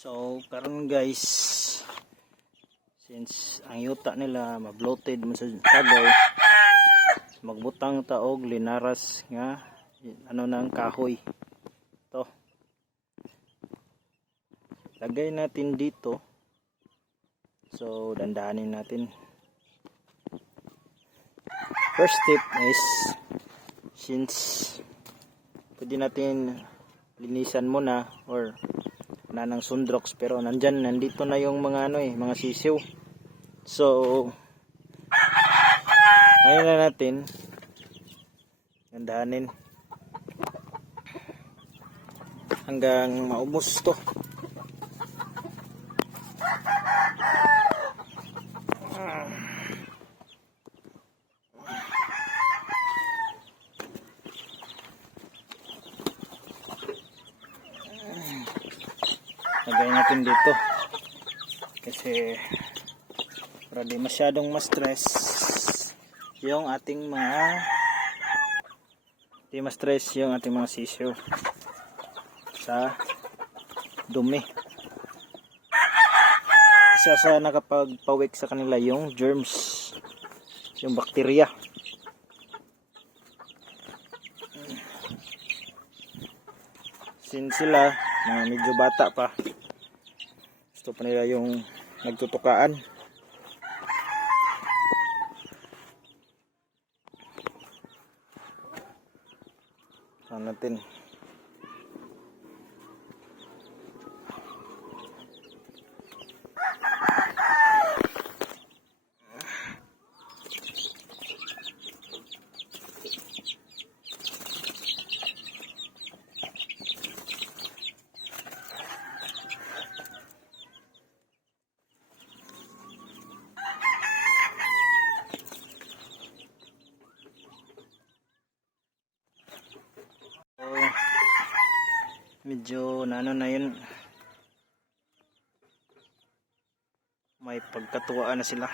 So, karon guys, since ang yuta nila ma-bloated mo sa tagaw, magbutang taog linaras nga ano na ang kahoy. To. Lagay natin dito. So, dandahanin natin. First step is since pwede natin linisan muna or na ng sundrox pero nandyan nandito na yung mga ano eh mga sisiw. So ayun na natin. Gandahanin. Hanggang maubos to lagay natin dito. Kasi para di masyadong ma-stress yung ating mga di ma-stress yung ating mga sisiyo sa dumi. Isa sa nakapagpawik sa kanila yung germs yung bakterya. Since sila mga medyo bata pa gusto pa nila yung nagtutukaan. Saan natin medyo nano na yun. May pagkatuwaan na sila.